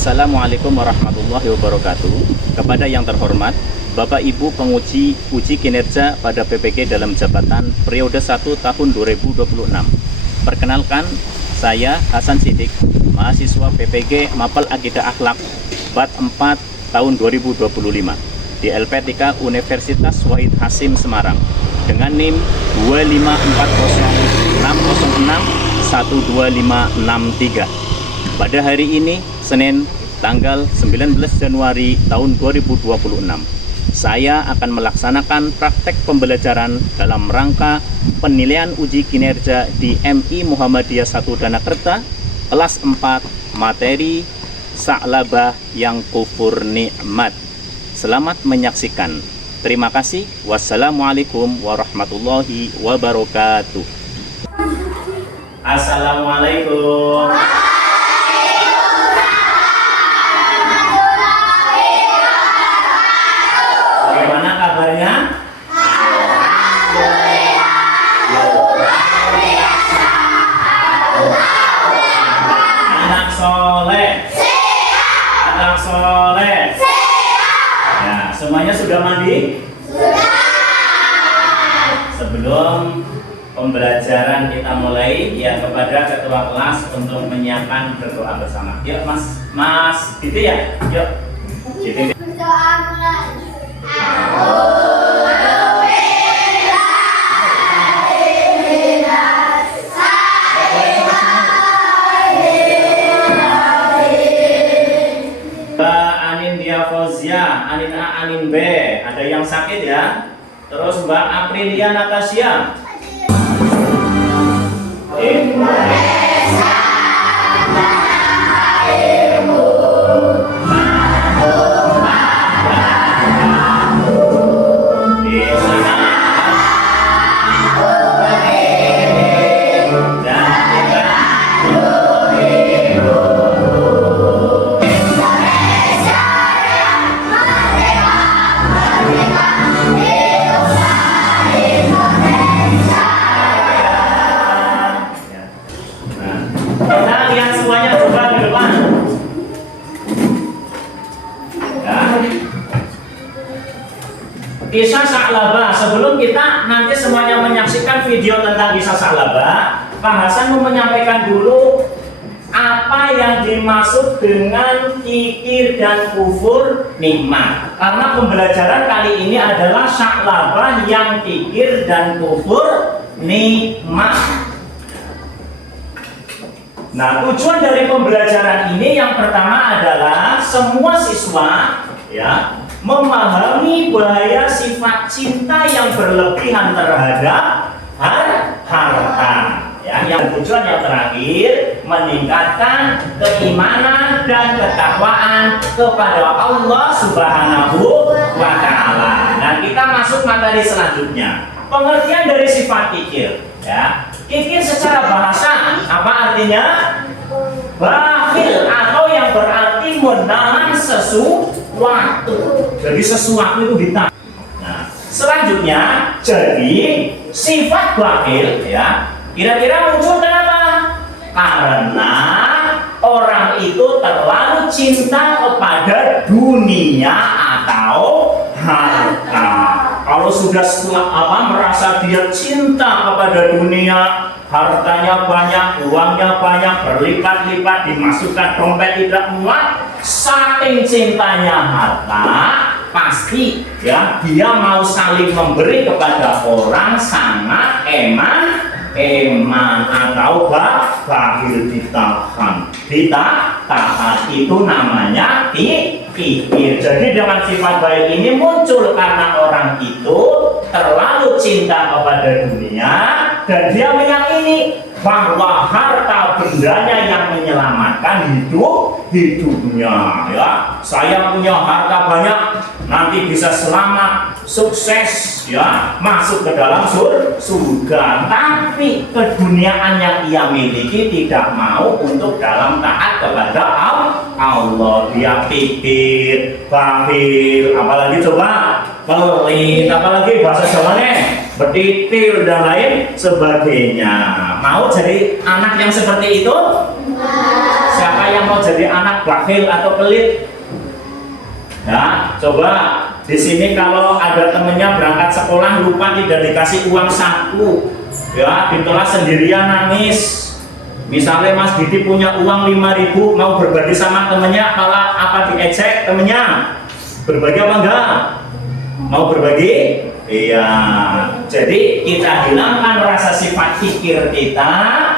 Assalamualaikum warahmatullahi wabarakatuh. Kepada yang terhormat Bapak Ibu penguji uji kinerja pada PPG dalam jabatan periode 1 tahun 2026. Perkenalkan, saya Hasan Sidik, mahasiswa PPG Mapel Akidah Akhlak Bat 4 tahun 2025 di LP3 Universitas Wahid Hasim Semarang dengan NIM 25406061253. Pada hari ini, Senin, tanggal 19 Januari tahun 2026, saya akan melaksanakan praktek pembelajaran dalam rangka penilaian uji kinerja di MI Muhammadiyah 1 Danakerta, kelas 4, materi Sa'labah yang kufur nikmat. Selamat menyaksikan. Terima kasih. Wassalamualaikum warahmatullahi wabarakatuh. Assalamualaikum. Bagaimana kabarnya? Anak soleh. Anak soleh. Ya, semuanya sudah mandi? Sebelum pembelajaran kita mulai, ya kepada ketua kelas untuk menyiapkan berdoa bersama. Yuk Mas, gitu ya? Yuk. Gitu. Berdoa mulai. Anin Dia Fauzia, Anin A, Anin B. Ada yang sakit ya? Terus Mbak Aprilia Natasha. Indonesia tanah airmu, madu madamu. Di sana aku berdiri dan kita hidup. Indonesia yang merdeka, merdeka, hiduplah Indonesia. Kita lihat semuanya coba di depan. Ya. Kisah Sa'labah. Sebelum kita nanti semuanya menyaksikan video tentang kisah Sa'labah, Pak Hasan mau menyampaikan dulu apa yang dimaksud dengan kikir dan kufur nikmat. Karena pembelajaran kali ini adalah Sa'labah yang kikir dan kufur nikmat. Nah, tujuan dari pembelajaran ini yang pertama adalah semua siswa ya memahami bahaya sifat cinta yang berlebihan terhadap harta. Ya, yang tujuan yang terakhir meningkatkan keimanan dan ketakwaan kepada Allah Subhanahu wa Ta'ala. Nah, kita masuk materi selanjutnya. Pengertian dari sifat kikir, ya. Kikir secara bahasa apa artinya? Bakhil atau yang berarti menahan sesuatu. Jadi sesuatu itu ditahan. Nah, selanjutnya jadi sifat bakhil ya. Kira-kira muncul kenapa? Karena orang itu terlalu cinta kepada dunia atau harta. Kalau sudah merasa dia cinta kepada dunia, hartanya banyak, uangnya banyak, berlipat-lipat, dimasukkan dompet tidak muat, saking cintanya harta, pasti ya dia mau saling memberi kepada orang sangat eman atau bakhil ditahan itu namanya kikir. Jadi dengan sifat baik ini muncul karena orang itu terlalu cinta kepada dunia dan dia meyakini bahwa harta bendanya yang menyelamatkan hidupnya ya. Saya punya harta banyak, nanti bisa selamat, sukses ya, masuk ke dalam surga. Tapi keduniaan yang ia miliki tidak mau untuk dalam taat kepada Allah. Dia pikir, bakhil, apalagi coba pelit, apalagi bahasa Jawanya betitil dan lain sebagainya. Mau jadi anak yang seperti itu? Siapa yang mau jadi anak bakhil atau pelit? Ya, coba di sini kalau ada temennya berangkat sekolah lupa tidak dikasih uang saku, ya ditolak sendirian nangis. Misalnya Mas Didi punya uang 5.000 mau berbagi sama temennya, kalau apa diejek temennya? Berbagi apa enggak? Mau berbagi? Iya. Jadi kita hilangkan rasa sifat kikir kita,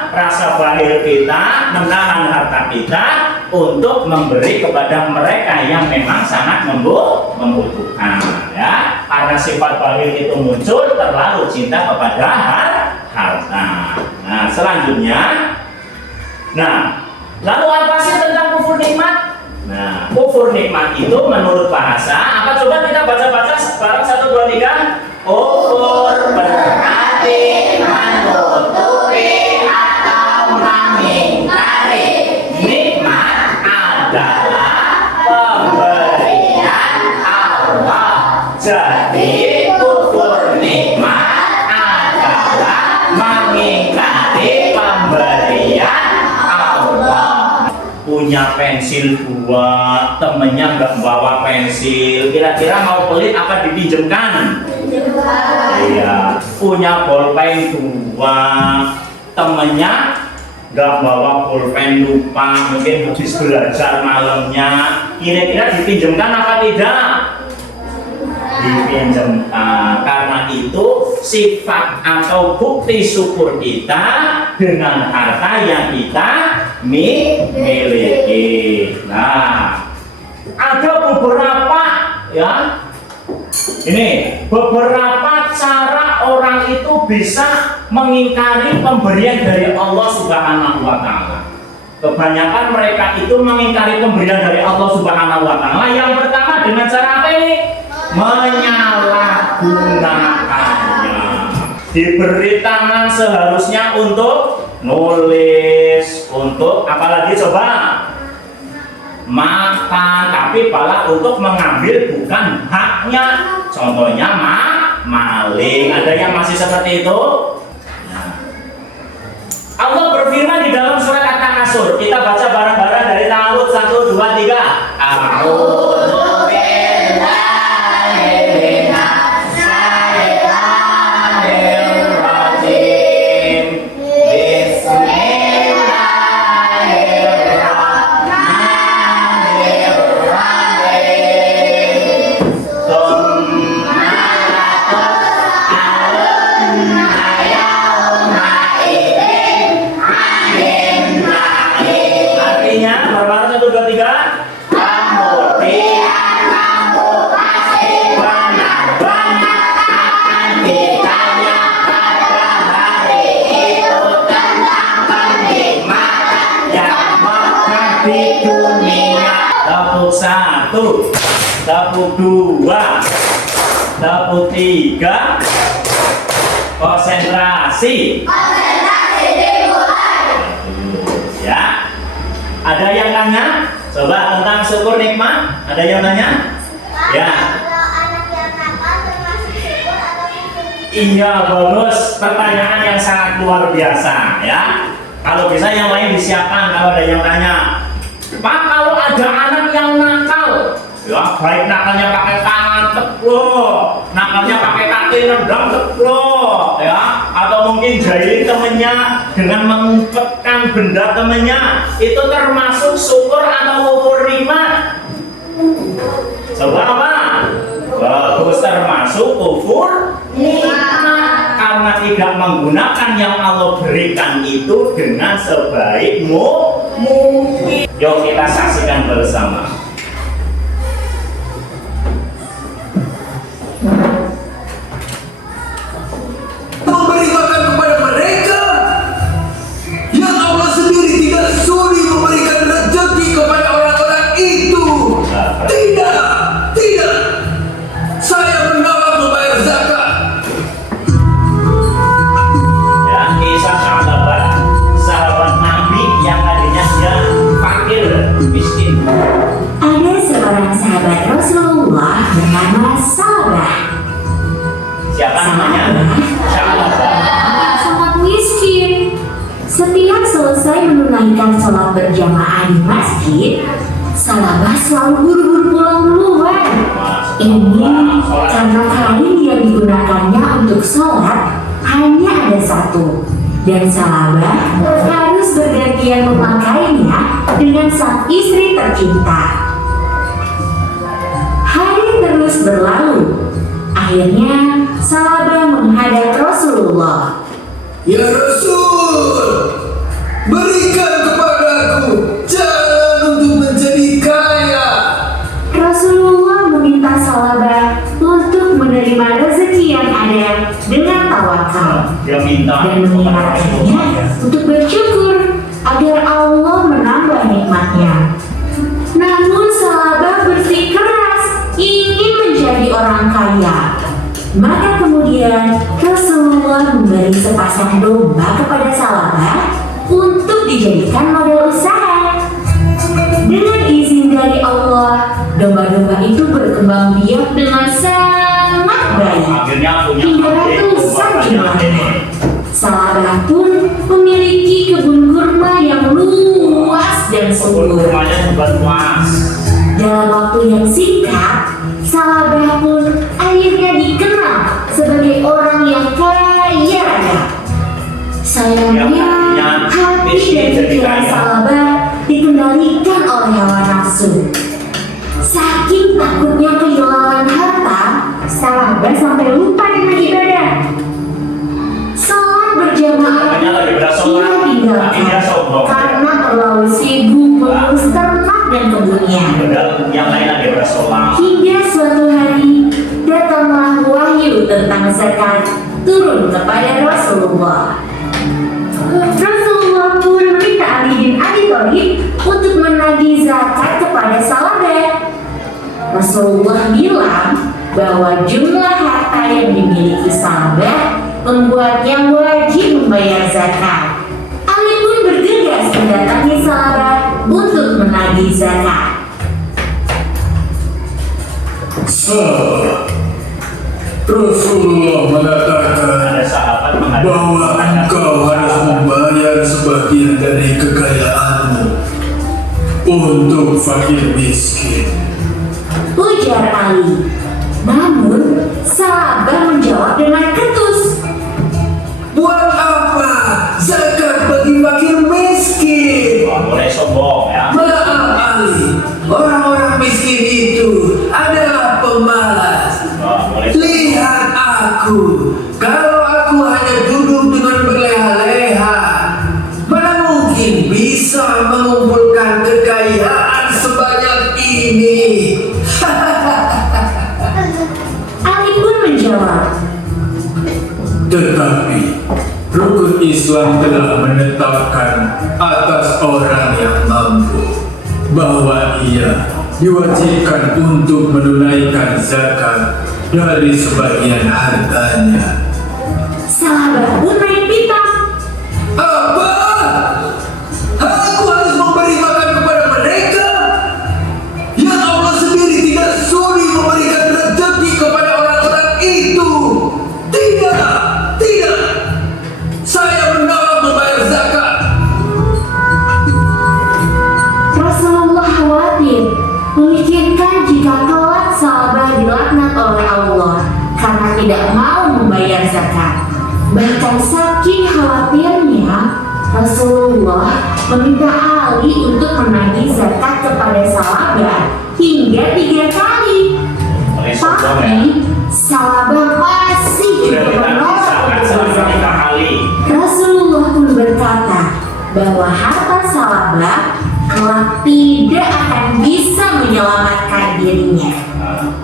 rasa bakhil kita, menahan harta kita untuk memberi kepada mereka yang memang sangat membutuhkan, ya. Karena sifat bakhil itu muncul terlalu cinta kepada harta. Nah, selanjutnya, lalu apa sih tentang kufur nikmat? Nah, kufur nikmat itu menurut bahasa apa? Coba kita baca-baca bareng 1, 2, 3. Kufur berarti menutupi atau mengingkari nikmat adalah pemberian Allah. Jadi kufur nikmat adalah mengingkari pemberian Allah. Punya pensil 2, temennya nggak bawa pensil, kira-kira mau pelit apa dipinjemkan? Iya. Punya bolpen 2, temennya nggak bawa bolpen, lupa, mungkin habis belajar malamnya, kira-kira dipinjemkan apa tidak? Dipinjamkan. Karena itu sifat atau bukti syukur kita dengan harta yang kita miliki. Nah, ada beberapa, ya, ini beberapa cara orang itu bisa mengingkari pemberian dari Allah Subhanahu wa Ta'ala. Kebanyakan mereka itu mengingkari pemberian dari Allah Subhanahu wa Ta'ala. Yang pertama dengan cara apa ini? Menyalahgunakannya. Diberi tangan seharusnya untuk nulis, untuk apalagi coba makan, tapi malah untuk mengambil bukan haknya. Contohnya maling. Ada yang masih seperti itu? Allah berfirman di dalam surat At-Takasur. Kita baca bareng-bareng dari Ta'awud 1, 2, 3. A'udzu billahi minas syaitonir rajim. Artinya, bareng-bareng 1, 2, 3. Kemudian kamu pasti benar-benar akan ditanya pada hari itu tentang kenikmatan yang pernah di dunia. Tepuk 1, tepuk 2, tepuk 3. Konsentrasi. Ya. Ada yang tanya? Coba tentang syukur nikmat. Ada yang tanya? Ya. Kalau anak yang nakal termasuk syukur atau kufur? Iya, bagus. Pertanyaan yang sangat luar biasa, ya. Kalau bisa yang lain disiapkan kalau ada yang tanya. Pak, kalau ada anak yang nakal, ya baik nakalnya pakai tangan teplok, nakalnya pakai kaki nendang teplok, ya, atau mungkin jahilin temennya dengan mengumpetkan benda temennya, itu termasuk syukur atau kufur nikmat? Coba apa? Bagus, termasuk kufur nikmat karena tidak menggunakan yang Allah berikan itu dengan sebaik mungkin. Yuk kita saksikan bersama. Memberi makan kepada mereka yang Allah sendiri tidak sudi memberikan rezeki kepada orang-orang itu. Tidak, saya menolak membayar zakat. Ya, kisah sahabat Nabi yang tadinya dia fakir, miskin. Ada seorang sahabat Rasulullah bernama Sabah. Siapa namanya? Sahabat. Sangat miskin. Setiap sore selesai menunaikan sholat berjamaah di masjid, Salabah selalu buru-buru pulang duluan. Ini karena kain yang digunakannya untuk sholat hanya ada satu, dan Salabah harus bergantian memakainya dengan sang istri tercinta. Hari terus berlalu. Akhirnya Salabah menghadap Rasulullah. Ya Rasul, berikan kepadaku jalan untuk menjadi kaya. Rasulullah meminta Salabah untuk menerima rezeki yang ada dengan tawakal Dia minta dan mengingatkannya untuk bersyukur agar Allah menambah nikmatnya. Namun Salabah bersikeras ingin menjadi orang kaya. Maka kemudian Rasulullah memberi sepasang domba kepada Salabah untuk dijadikan modal usaha. Dengan izin dari Allah, domba-domba itu berkembang biak dengan sangat baik hingga ratusan jumlahnya. Salabah pun memiliki kebun kurma yang luas dan subur. Dalam waktu yang singkat, Salabah pun akhirnya dikenal sebagai orang yang kaya raya. Sayangnya, hati dan pikiran Salabah dikendalikan oleh hawa nafsu. Saking takutnya kehilangan harta, Salabah sampai lupa dengan ibadah. Sholat berjamaah ia tinggalkan karena terlalu sibuk mengurus ternak dan kebunnya. Yang lain lagi bersolat. Hingga suatu hari datanglah wahyu tentang zakat turun kepada Rasulullah. Rasulullah pun meminta Ali bin Abi Thalib untuk menagih zakat kepada Salabah. Rasulullah bilang bahwa jumlah harta yang dimiliki Salabah membuatnya wajib membayar zakat. Ali pun bergegas mendatangi Salabah untuk menagih zakat. Sahabat, Rasulullah mengatakan Ada sahabat mengatakan bahwa engkau harus membayar sebagian dari kekayaanmu untuk fakir miskin. Ujar Ali. Namun Salabah menjawab dengan ketus. Buat apa zakat bagi fakir miskin? boleh sombong ya. Maaf Ali, orang-orang miskin itu adalah pemalas. Boleh Lihat aku, kalau aku hanya duduk dengan berleha-leha, mana mungkin bisa mengumpulkan kekayaan sebanyak ini? Ali pun menjawab. Tetapi rukun Islam telah menetapkan atas orang yang mampu bahwa ia diwajibkan untuk menunaikan zakat dari sebagian hartanya. Salabah pun naik pitam. Apa? Aku harus memberi makan kepada mereka? Yang Allah sendiri tidak sudi memberikan rezeki kepada orang-orang itu. Tidak, tidak. Saya menolak membayar zakat. Rasulullah khawatir memikirkan jika kelak Salabah dilaknat oleh Allah karena tidak mau membayar zakat. Bahkan saking khawatirnya, Rasulullah meminta Ali untuk menagih zakat kepada Salabah hingga 3 kali. boleh sombong ya. Tapi Salabah masih Sudah juga ditagih menolak zakat untuk selama 3 berzakat. kali. Rasulullah pun berkata bahwa harta Salabah kelak tidak akan bisa menyelamatkan dirinya.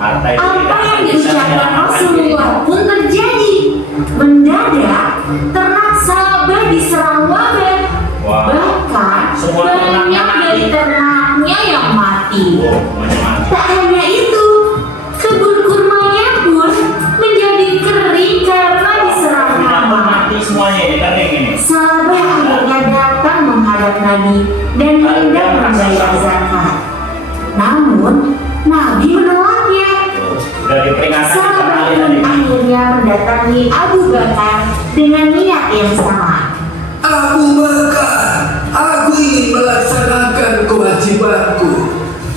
Harta itu Apa tidak yang akan bisa diucapkan menyelamatkan Rasulullah diri. pun terjadi. Mendadak ternak Salabah diserang wabah. Wah. Bahkan Semua ternaknya banyak mati. dari ternaknya yang mati. Oh, macam-macam. Tak hanya itu, kebun kurmanya pun menjadi kering karena diserang hama. Mati semuanya ini kering ini. Salabah akhirnya datang menghadap Nabi dan hendak membayar zakat. Namun Nabi menolaknya. Sudah diperingatkan Salabah kali pun tadi. akhirnya mendatangi Abu Bakar dengan niat yang sama. Abu Bakar, Aku ingin melaksanakan kewajibanku.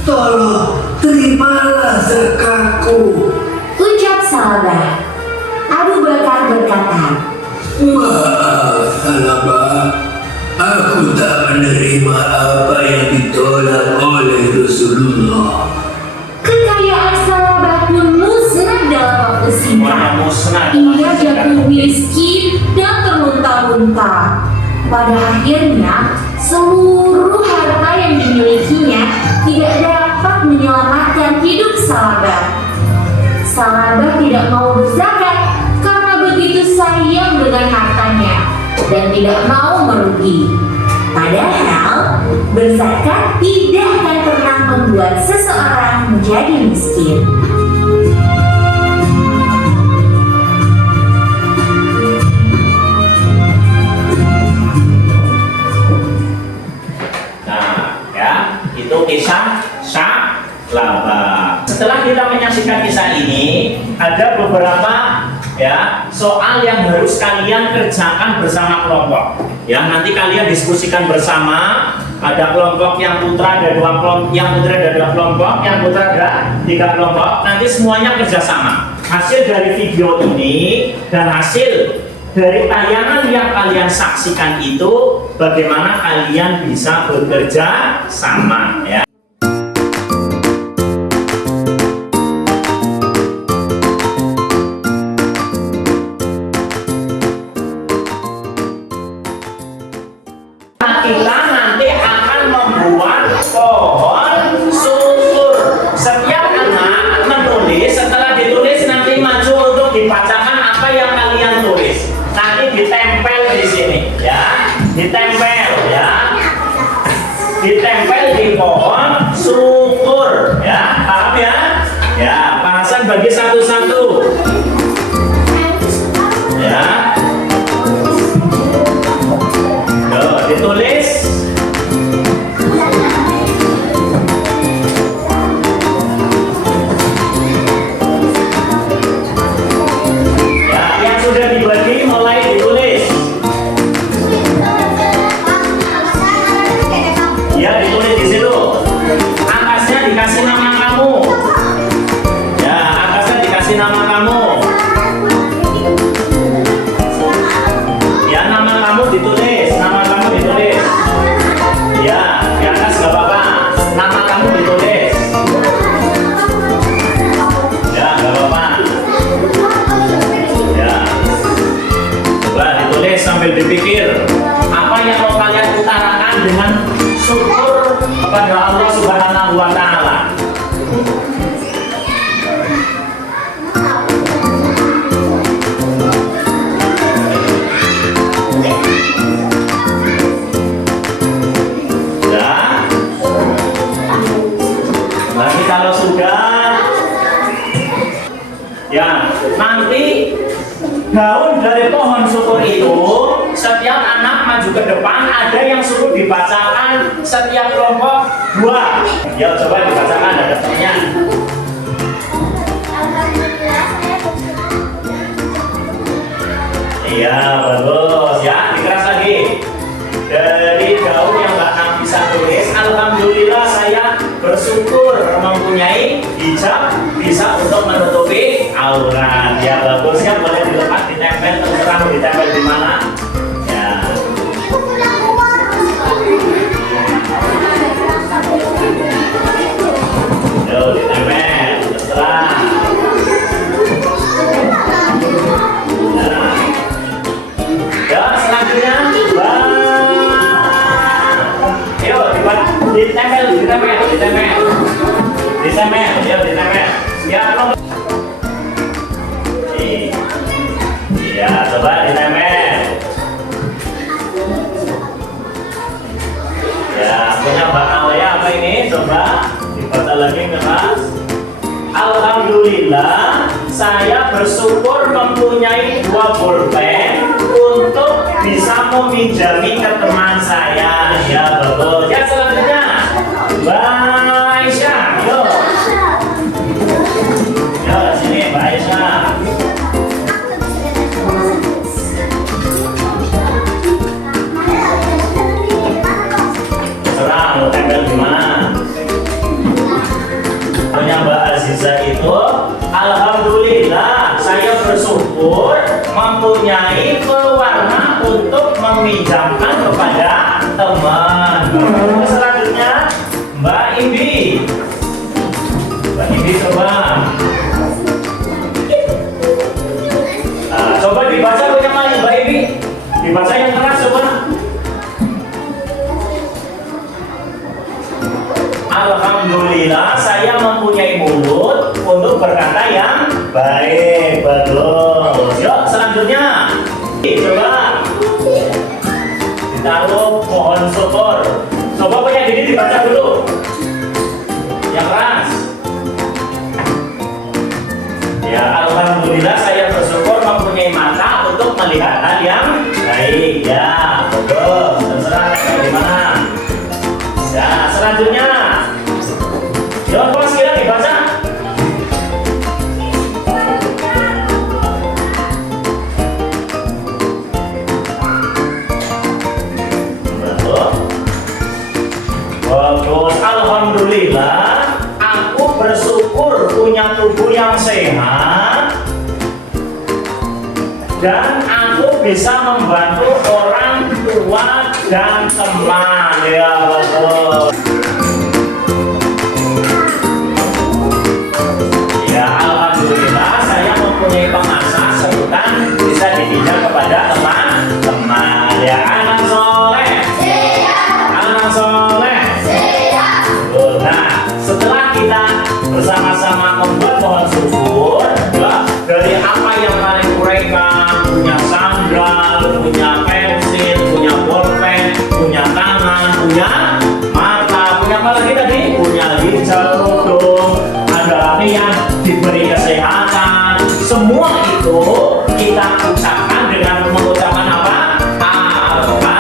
Tolong terimalah zakatku. Ucap Salabah. Abu Bakar berkata, Maaf, Salabah. Aku tak menerima apa yang ditolak oleh Rasulullah. kekayaan Salabah pun musnah dalam waktu singkat. Ia jatuh miskin dan terlunta-lunta. Pada akhirnya, seluruh harta yang dimilikinya tidak dapat menyelamatkan hidup Salabah. Salabah tidak mau berzakat karena begitu sayang dengan hartanya dan tidak mau merugi. Padahal, berzakat tidak akan pernah membuat seseorang menjadi miskin. Nah, ya, itu kisah Salabah. Setelah kita menyaksikan kisah ini, ada beberapa ya soal yang harus kalian kerjakan bersama kelompok. Ya, nanti kalian diskusikan bersama. Ada kelompok yang putra ada 2 kelompok, yang putra ada 2 kelompok, yang putra ada 3 kelompok. Nanti semuanya kerjasama. Hasil dari video ini dan hasil dari tayangan yang kalian saksikan itu, bagaimana kalian bisa bekerja sama, ya. Kita nanti akan membuat pohon syukur. Setiap anak menulis, setelah ditulis nanti maju untuk dibacakan apa yang kalian tulis. Nanti ditempel di sini, ya, ditempel, ya, ditempel di pohon syukur, ya, paham ya? Ya, Pak Hasan bagi satu-satu, ya. Ditulis. Ya, yang sudah dibagi mulai ditulis. Ya, ditulis di situ. Atasnya dikasih nama kamu. Ya, atasnya dikasih nama kamu. Ya, nama kamu ditulis. Nama kamu ditulis. Ya, di atas gak apa-apa. Nama kamu ditulis. Ya, gak apa-apa. Ya, coba ditulis sambil dipikir apa yang mau kalian utarakan dengan syukur kepada Allah Subhanahu wa Ta'ala. Nanti kalau sudah, ya, nanti daun dari pohon syukur itu setiap anak maju ke depan, ada yang suruh dibacakan setiap kelompok 2. Ya, coba dibacakan, ada temannya. Iya, bagus ya, dikeras lagi. Dari daun yang Mbak Nam bisa tulis, alhamdulillah saya bersyukur mempunyai hijab bisa untuk menutupi aurat. Ya, bagusnya boleh dilepas, ditempel, terserah mau ditempel di mana. Ya. Yo, ditempel, terserah. Nah. Ya, selanjutnya, ditempel, ya, ditempel. Ya, iya, coba ditempel. Ya, punya Mbak Alia apa ini? Coba dibaca lagi keras. Alhamdulillah, saya bersyukur mempunyai 2 pulpen untuk bisa meminjami ke teman saya. Ya, bagus. Ya, selanjutnya, Mbak Aisyah, yuk. Ya, sini Mbak Aisyah. mempunyai pewarna untuk meminjamkan kepada teman. Selanjutnya Mbak Indi. Mbak Indi coba. Nah, coba dibaca yang lain Mbak Indi. Dibaca yang keras coba. Alhamdulillah saya mempunyai mulut untuk berkata yang baik. Bagus. Yuk selanjutnya. Coba ditaruh pohon syukur. Coba punya diri dibaca dulu. Yang keras. Ya, alhamdulillah saya bersyukur mempunyai mata untuk melihat hal yang baik. Ya, bagus. Terserah bagaimana. Ya, selanjutnya. Yuk, kelas kira dibaca. Bagus, alhamdulillah aku bersyukur punya tubuh yang sehat dan aku bisa membantu orang tua dan teman. Ya betul. Ya alhamdulillah saya mempunyai pengasah sebutan bisa dipinjam kepada teman-teman. Ya anak soleh. Anak soleh. Nah, setelah kita bersama-sama membuat pohon syukur, ya, dari apa yang paling mereka punya sandal, punya pensil, punya bolpen, punya tangan, punya mata, punya apa lagi tadi? Punya hijab, kerudung, ada lagi yang diberi kesehatan. Semua itu kita ucapkan dengan mengucapkan apa? Alhamdulillah.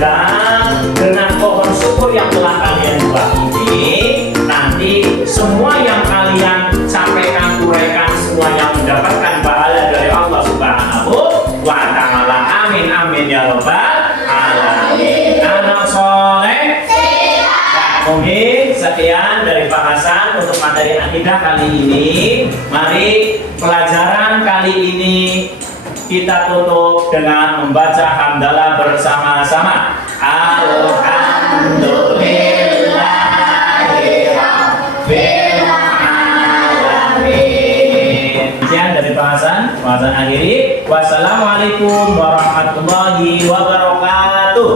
Dan dengan pohon syukur yang telah kalian buat ini, nanti semua yang kalian sampaikan, uraikan, semuanya mendapatkan pahala dari Allah Subhanahu wa Ta'ala. Amin amin ya rabbal alamin. Anak soleh. Mungkin sekian dari Pak Hasan untuk materi akidah kali ini. Mari pelajaran kali ini kita tutup dengan membaca hamdalah bersama-sama. Alhamdulillahirabbil alamin. Sekian dari Pak Hasan. Pak Hasan akhiri. Wassalamualaikum warahmatullahi wabarakatuh.